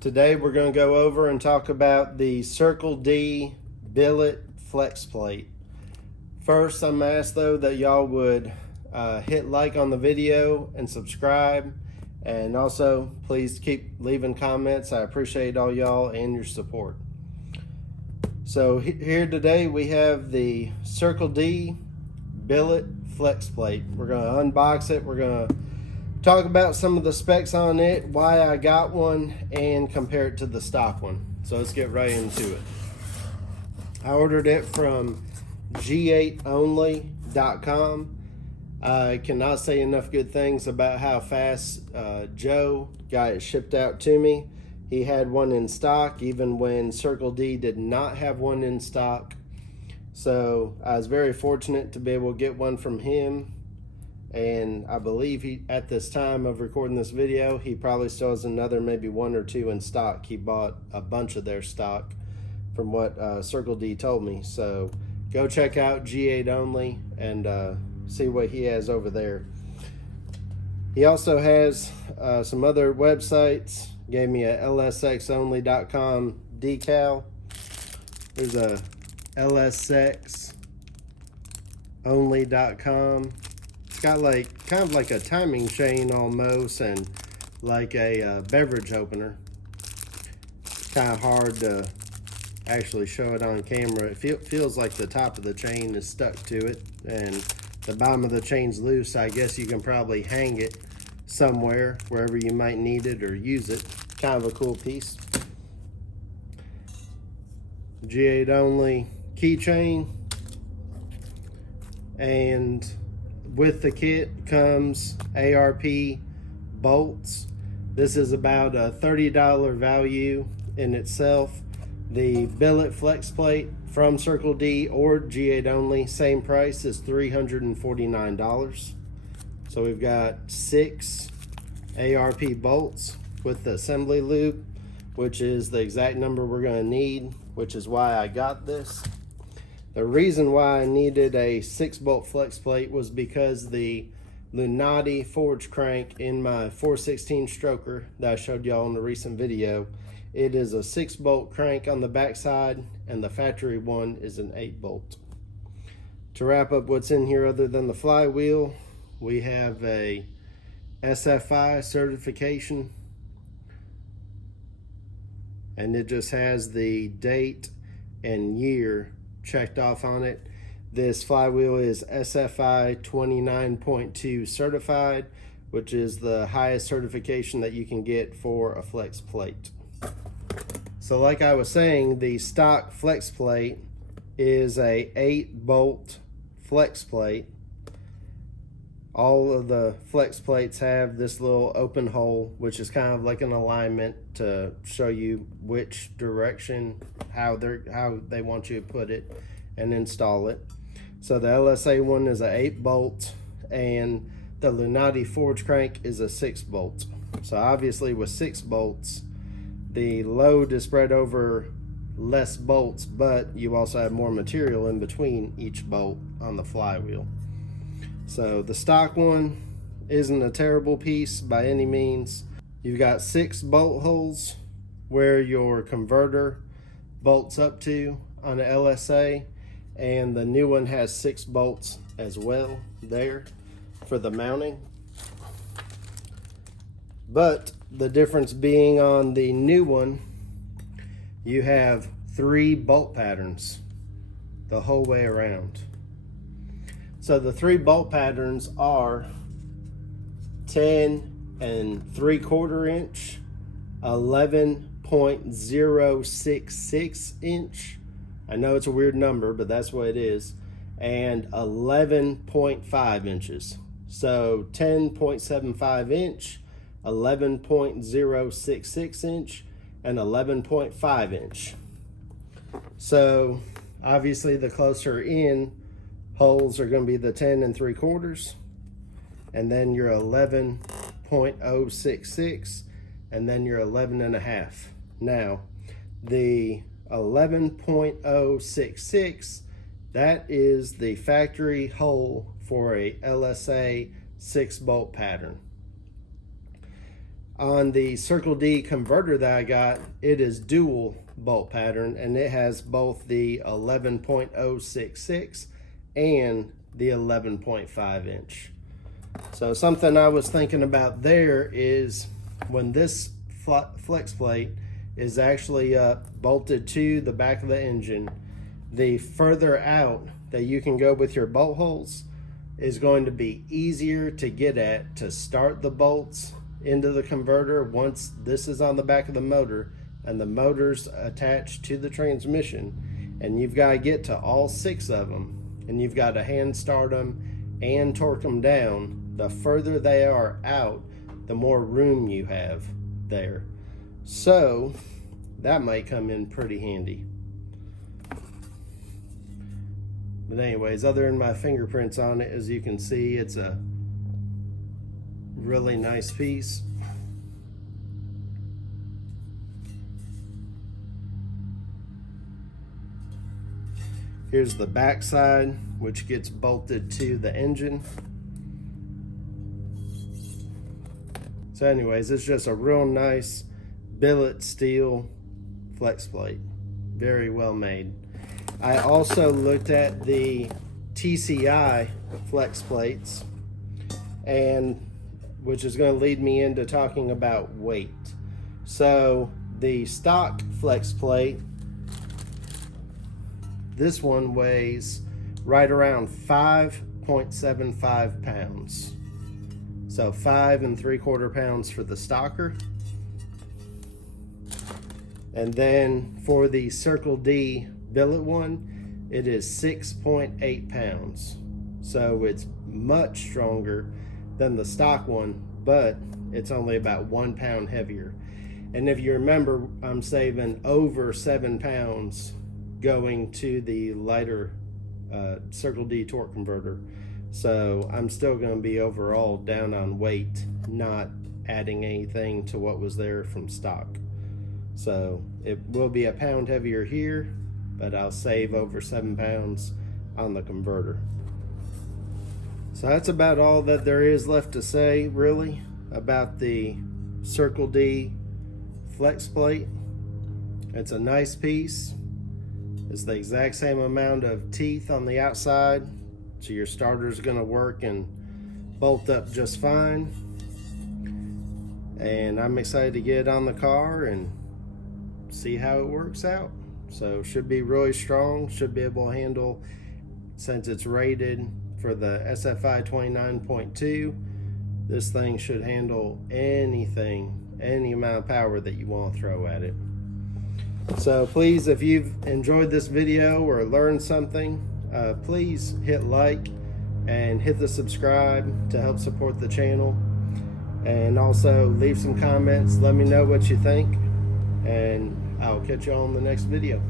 Today we're going to go over and talk about the Circle D Billet Flexplate. First, I'm going to ask though that y'all would hit like on the video and subscribe, and also please keep leaving comments. I appreciate all y'all and your support. So here today we have the Circle D Billet Flexplate. We're going to unbox it. We're going to talk about some of the specs on it, why I got one, and compare it to the stock one. So let's get right into it. I ordered it from G8only.com. I cannot say enough good things about how fast Joe got it shipped out to me. He had one in stock even when Circle D did not have one in stock. So I was very fortunate to be able to get one from him. And I believe he, at this time of recording this video, he probably still has another maybe one or two in stock. He bought a bunch of their stock from what Circle D told me. So go check out G8 Only and see what he has over there. He also has some other websites. Gave me a lsxonly.com decal. There's a lsxonly.com. It's got like kind of like a timing chain almost, and like a beverage opener. It's kind of hard to actually show it on camera. It feels like the top of the chain is stuck to it and the bottom of the chain's loose. I guess you can probably hang it somewhere wherever you might need it or use it. Kind of a cool piece. G8 Only keychain, and with the kit comes ARP bolts. This is about a $30 value in itself. The Billet Flexplate from Circle D or G8 Only, same price, is $349. So we've got 6 ARP bolts with the assembly loop, which is the exact number we're going to need, which is why I got this. The reason why I needed a 6-bolt flex plate was because the Lunati forge crank in my 416 stroker that I showed y'all in the recent video, it is a 6-bolt crank on the backside, and the factory one is an 8-bolt. To wrap up what's in here other than the flywheel, we have a SFI certification, and it just has the date and year checked off on it. This flywheel is SFI 29.2 certified, which is the highest certification that you can get for a flex plate. So like I was saying, the stock flex plate is a 8-bolt flex plate. All of the flex plates have this little open hole, which is kind of like an alignment to show you which direction, how they want you to put it and install it. So the LSA one is a 8-bolt, and the Lunati forge crank is a 6-bolt. So obviously with 6 bolts, the load is spread over less bolts, but you also have more material in between each bolt on the flywheel. So the stock one isn't a terrible piece by any means. You've got 6 bolt holes where your converter bolts up to on the LSA, and the new one has 6 bolts as well there for the mounting. But the difference being on the new one, you have 3 bolt patterns the whole way around. So the 3 bolt patterns are 10 3/4 inch, 11.066 inch. I know it's a weird number, but that's what it is. And 11.5 inches. So 10.75 inch, 11.066 inch, and 11.5 inch. So obviously the closer in holes are going to be the 10 3/4, and then your 11.066, and then your 11.5. Now the 11.066, that is the factory hole for a LSA 6-bolt pattern. On the Circle D converter that I got, it is dual bolt pattern, and it has both the 11.066 and the 11.5 inch. So something I was thinking about there is when this flex plate is actually bolted to the back of the engine, the further out that you can go with your bolt holes is going to be easier to get at to start the bolts into the converter once this is on the back of the motor and the motor's attached to the transmission, and you've got to get to all 6 of them, and you've got to hand start them and torque them down. The further they are out, the more room you have there. So that might come in pretty handy. But anyways, other than my fingerprints on it, as you can see, it's a really nice piece. Here's the back side, which gets bolted to the engine. So anyways, it's just a real nice billet steel flex plate. Very well made. I also looked at the TCI flex plates, and which is going to lead me into talking about weight. So the stock flex plate, this one weighs right around 5.75 pounds. So 5 3/4 pounds for the stocker. And then for the Circle D billet one, it is 6.8 pounds. So it's much stronger than the stock one, but it's only about 1 pound heavier. And if you remember, I'm saving over 7 pounds going to the lighter Circle D torque converter. So I'm still going to be overall down on weight, not adding anything to what was there from stock. So it will be a pound heavier here, but I'll save over 7 pounds on the converter. So that's about all that there is left to say, really, about the Circle D flex plate. It's a nice piece. It's the exact same amount of teeth on the outside, so your starter's going to work and bolt up just fine. And I'm excited to get it on the car and see how it works out. So should be really strong, should be able to handle, since it's rated for the SFI 29.2, this thing should handle anything, any amount of power that you want to throw at it. So please, if you've enjoyed this video or learned something, please hit like and hit the subscribe to help support the channel. And also leave some comments, let me know what you think, and I'll catch you on the next video.